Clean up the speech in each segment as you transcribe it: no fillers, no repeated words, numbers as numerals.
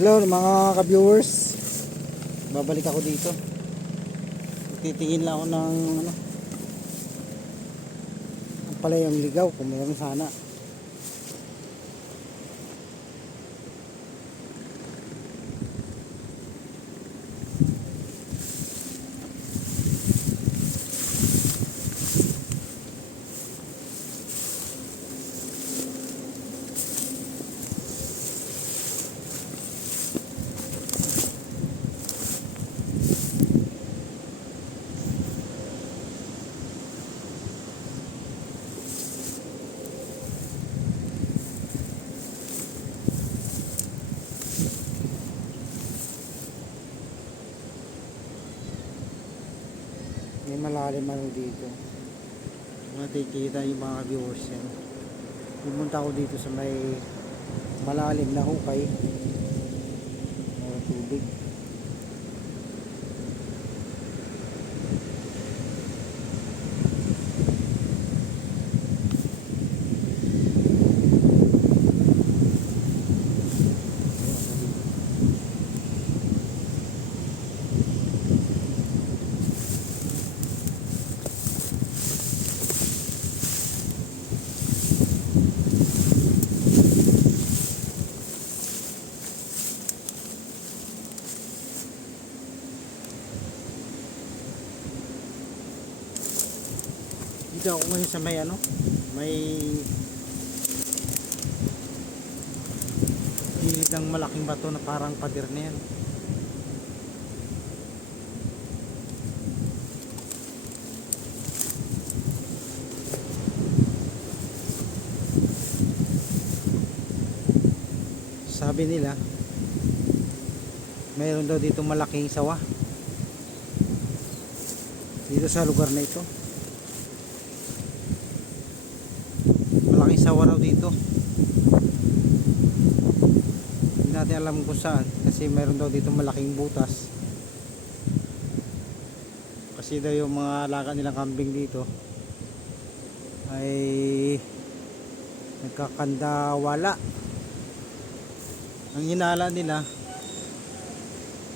Hello mga ka-viewers, babalik ako dito. Titingin lang ako ng ang palayang ligaw kung meron sana. May malalim ano dito. Makikita yung mga viewers yan. Pumunta ako dito sa may malalim na hukay. May tubig. Dito ako ngayon sa may may gilid ng malaking bato na parang pader na yan. Sabi nila mayroon daw dito malaking sawa dito sa lugar na ito. Malaking sawa raw dito. Hindi natin alam kung saan kasi mayroon daw dito malaking butas. Kasi daw yung mga alaga nilang kambing dito ay nagkakandawala. Ang hinala nila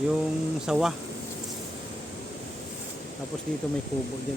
yung sawa. Tapos dito may kubo din.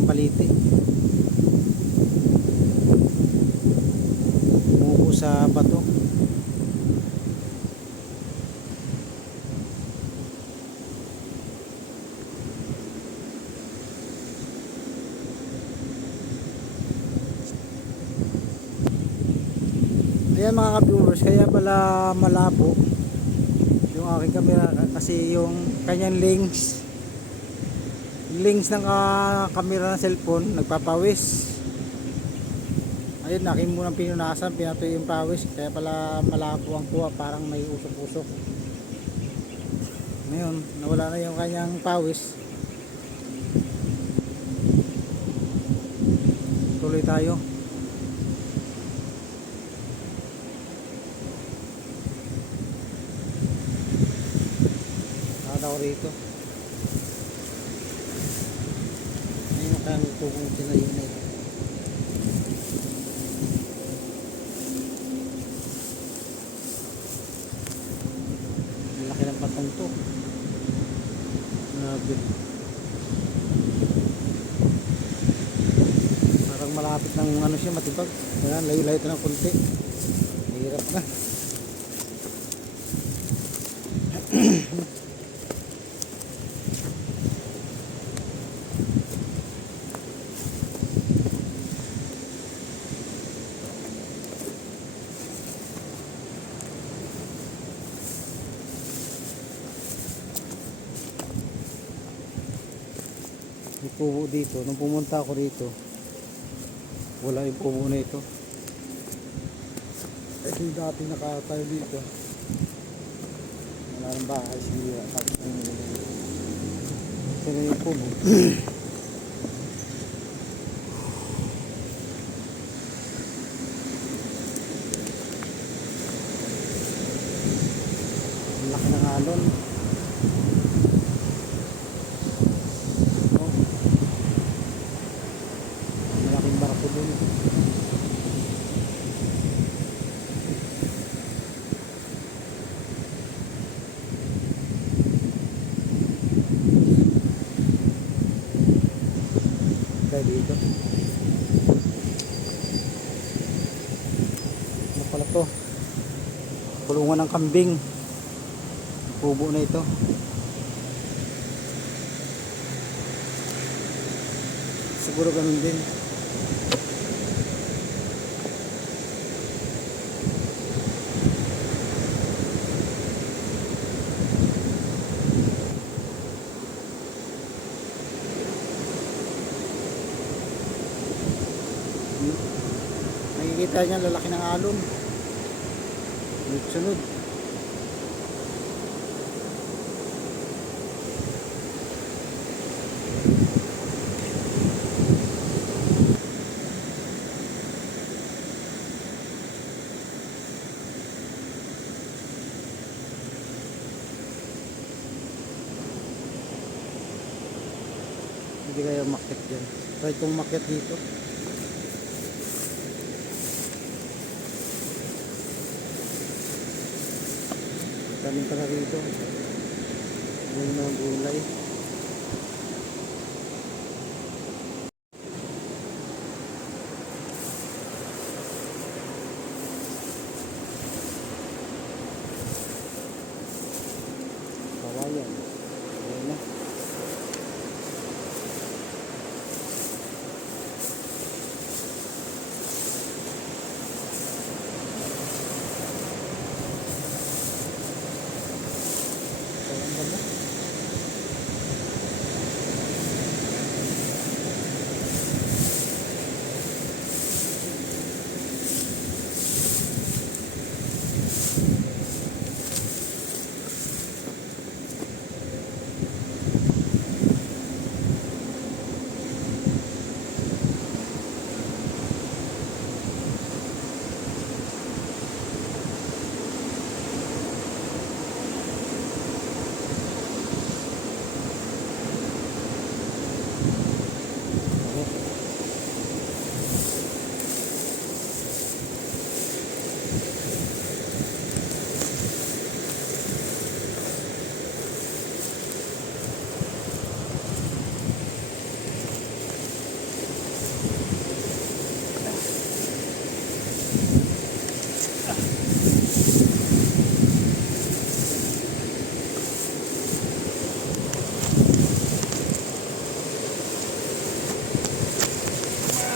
Balite umupo sa bato. Ayan mga ka-viewers, kaya pala malabo yung aking camera kasi yung kanyang lens ng camera ng cellphone nagpapawis. Ayun, akin munang pinunasan, pinatuyo yung pawis, kaya pala malabo ang kuha, parang may usok-usok. Ngayon nawala na yung kanyang pawis. Tuloy tayo. Nakataw rito. Ang tubong tinayo na ito. Laki ng patong to. Grabe. Parang malapit ng siya, matibag. Ayan, layo-layo ito ng konti. Hirap na. puno dito. Nung pumunta ako rito, wala yung puno na ito. Ito yung dati nakatayo dito. Wala ng bahay siya. Tapos ito na yung puno. Ang laki ng alon. Oh. Malaking barko dun. Kaya dito. Ano pala to? Kulungan ng kambing. Kubo na ito. Siguro ganun din. Nakikita niya lalaki ng alon. Sunod. Hindi kaya umakyat dyan. Try kong umakyat dito. Kaming pala rito. Yung mga gulay. Kawayan. Ayan na. Ayan ba na?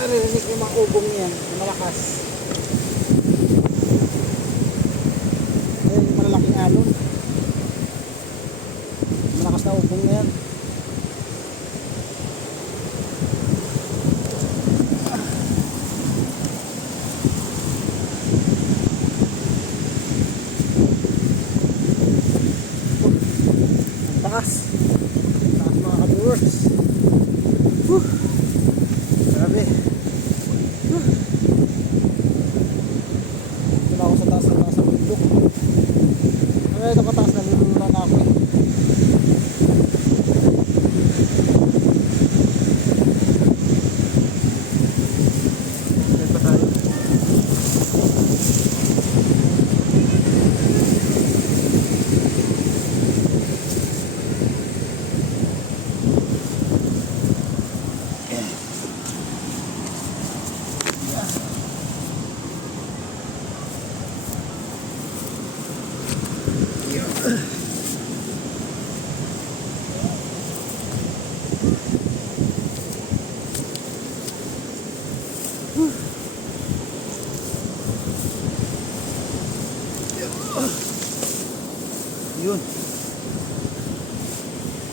Narinig yung mga ubong niyan, yung malakas. Ayan yung malalaking alon. Malakas na ubong niyan. Ang taas. Ang taas mga ka-viewers. Grabe. Dito na ako sa taas ng bundok. Ano ito kataas na lulula na ako eh. Saan pa tayo?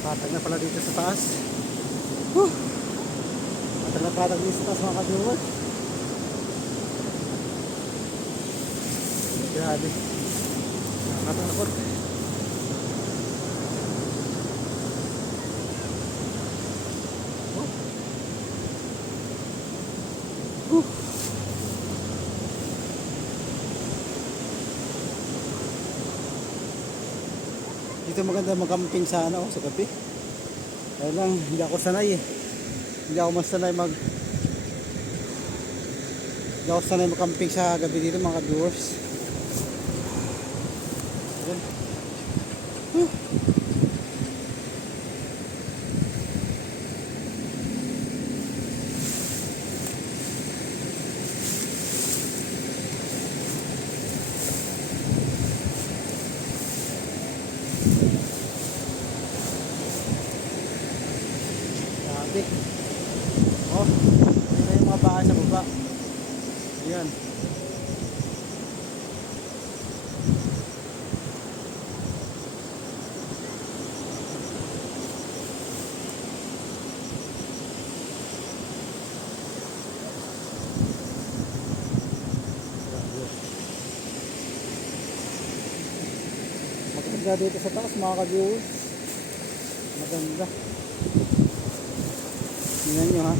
Patag na pala dito sa taas. Patag na patag dito sa taas mga ka-viewers. Grabe. Nakakatakot. Dito maganda mag-camping sa ano, sa gabi. Kaya lang, hindi ako sanay eh. Hindi ako sanay mag-camping sa gabi dito mga viewers. Grabe. Oh, ito yung mga bahay sa baba. Ayan. Maganda dito sa taas mga ka-viewers. Maganda. Tingnan nyo ha.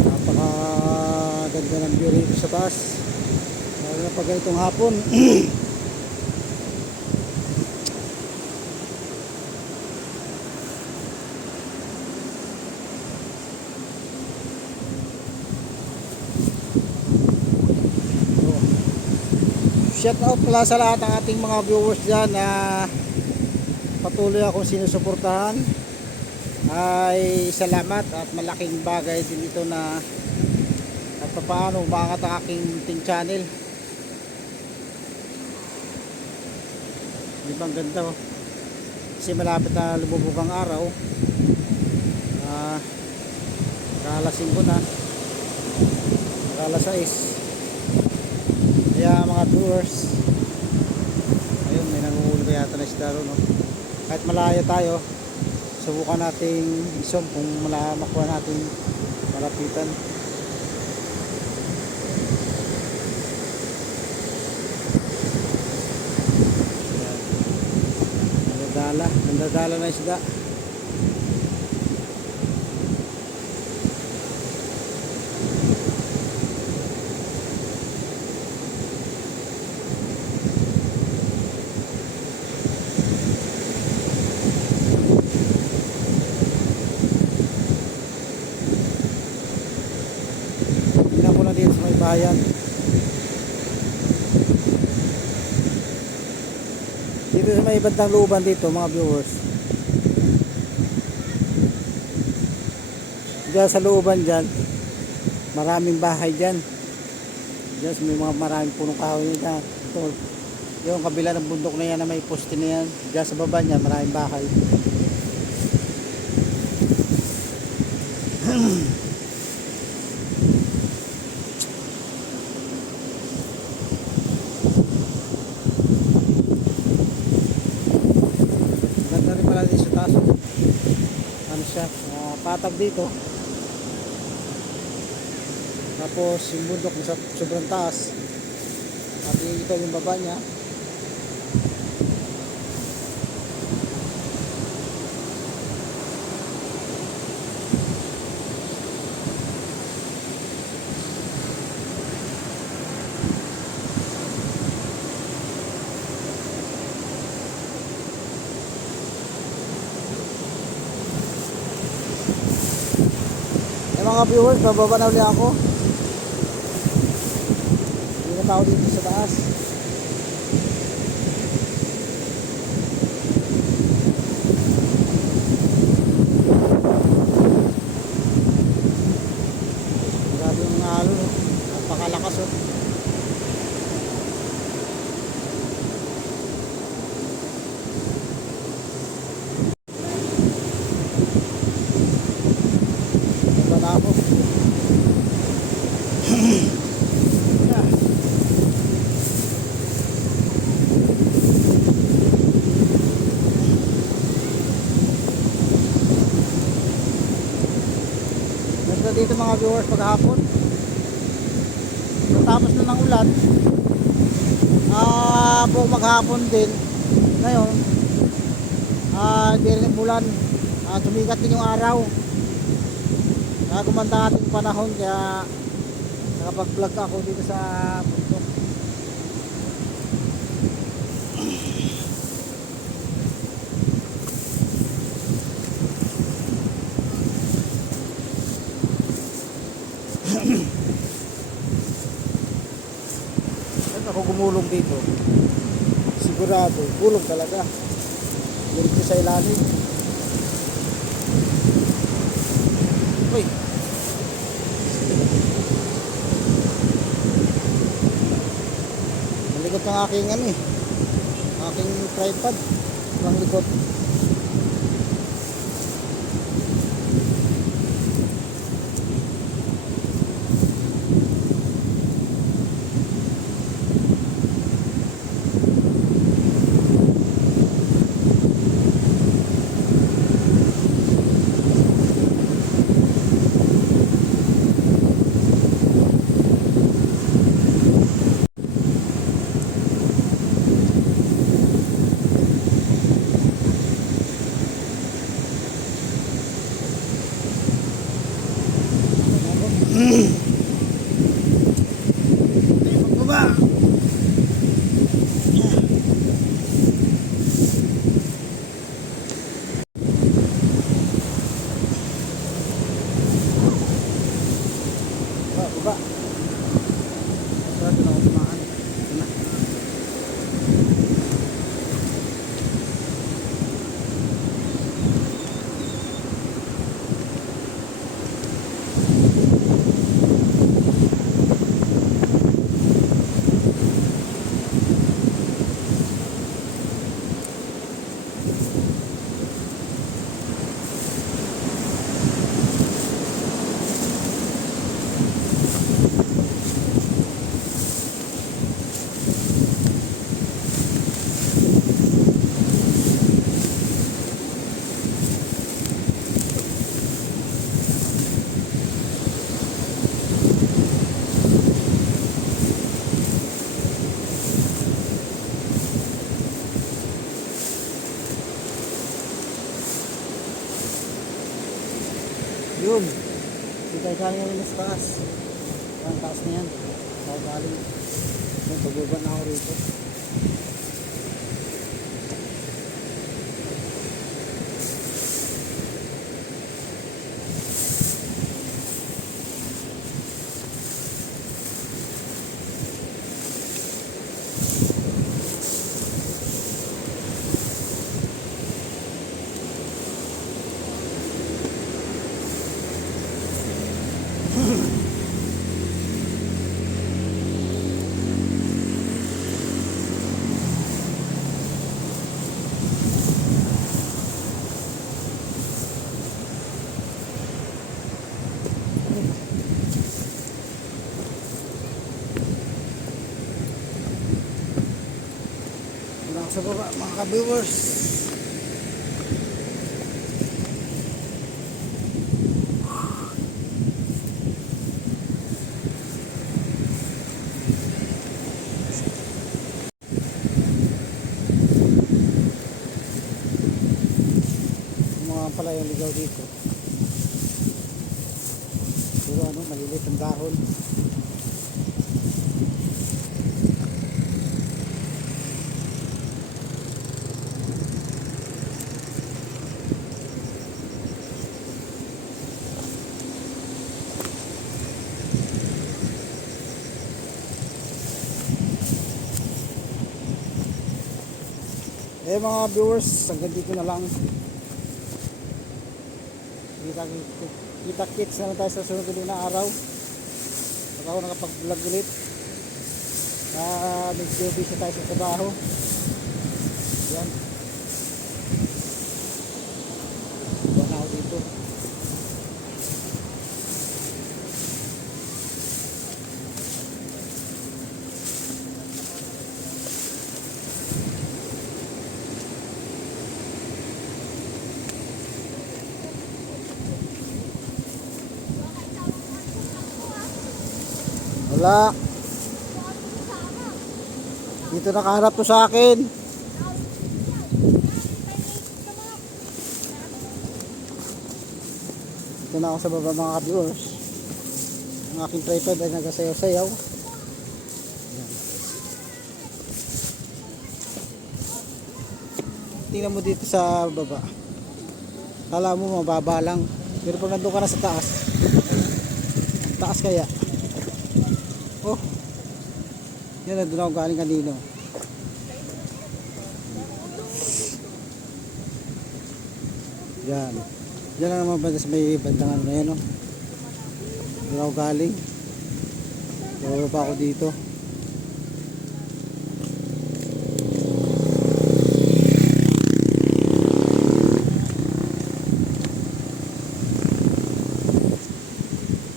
Napakaganda ng view rito sa taas. Lalo na pag ganitong hapon. Shout out pala sa lahat ng ating mga viewers dyan na patuloy akong sinusuportahan. Ay salamat at malaking bagay din ito na at paano umangat ang aking ting channel. Di ba ang ganda oh? Kasi malapit na lumubog ang araw. Alas 5 na, alas 6. Kaya mga viewers, ayun, may nanguhuli pa yata na isda ron, no? Kahit malayo tayo, subukan nating isom kung makuha natin malapitan. Nandadala na isda. Dito sa may bayan, dito sa may bandang looban dito mga viewers, dyan sa looban dyan maraming bahay dyan. Dyan may maraming punong kahoy dyan. Ito, yung kabila ng bundok na yan na may poste na yan, dyan sa baba niyan maraming bahay. Ano siya, patag dito, tapos yung bundok sa sobrang taas at ito yung baba niya. Mga viewers, bababa na ulit ako. Hindi na tao dito sa taas. Grabe yung mga alon, no? Napakalakas oh. mga viewers paghapon. Tapos na ng ulan. Buong maghapon din. Ngayon, hindi rin yung ulan. Sumikat din yung araw. Gumanda ang ating panahon kaya nakapag-vlog ako dito sa bundok. At ako gumulong dito, sigurado gulong talaga dito sa ilalim. Uy, malikot ng aking aking tripod ng likod. Pagbaba. Baba. Sarado na ako tumaan. Yun, kita kaya yung sa taas. Ang taas na yan. Galing. Pagbaba na ako rito. Wala sa baba mga ka-viewers. Mga pala yung ligaw dito. Pero malilit ang dahon. Mga viewers, hanggang dito na lang. Kita-kits na lang tayo sa sunod ulit na araw. Pag ako nakapag-vlog ulit. Medyo busy tayo sa trabaho. Yan. Buwan na ako dito. Wala. Dito nakaharap to sa akin. Dito na ako sa baba mga ka-viewers. Ang aking tripod ay nagasayaw-sayaw. Ayan. Tingnan mo dito sa baba. Kala mo mababa lang. Pero pag nandun ka na sa taas, taas kaya. Oh, yan na doon ako galing kanino. Yan. Yan lang naman banda sa may bandang ano na yan, oh. Doon ako galing. Baba pa ako dito.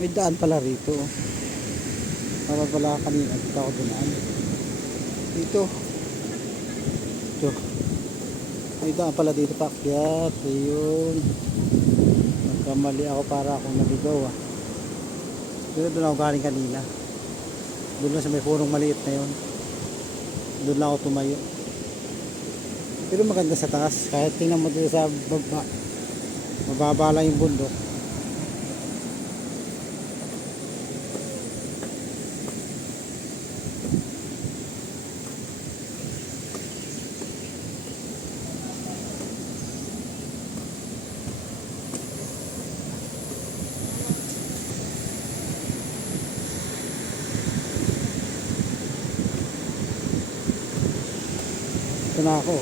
May daan pala rito, oh. Para pala kanina dito ako dunaan. Dito. Ito. May daan pala dito paakyat. Ayun. Nagkamali ako para akong naligaw, ah. Pero doon ako galing kanina. Doon lang sa may punong maliit na yun. Doon lang ako tumayo. Pero maganda sa taas. Kahit tingnan mo dito sa baba, mababa lang yung bundok. Ito na ako.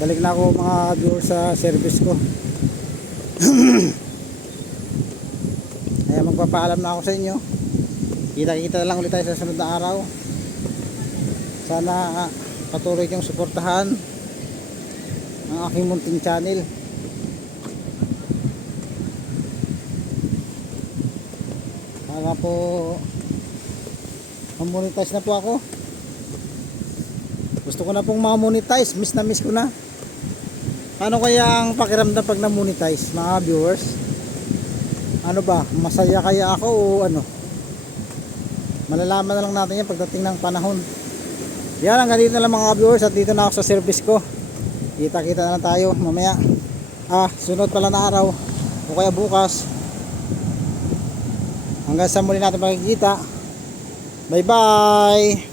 Balik na ako mga viewers sa service ko. Kaya magpapaalam na ako sa inyo. Kita-kita na lang ulit tayo sa sunod na araw. Sana patuloy niyong suportahan ang aking munting channel. Para po mamonetize na po ako. Gusto ko na pong ma-monetize. Miss na miss ko na. Paano kaya ang pakiramdam pag na-monetize mga viewers? Ano ba? Masaya kaya ako o ano? Malalaman na lang natin yan pagdating ng panahon. Yan, hanggang dito na lang mga viewers. At dito na ako sa service ko. Kita-kita na lang tayo mamaya. Sunod pala na araw o kaya bukas. Hanggang sa muli natin makikita. Bye bye.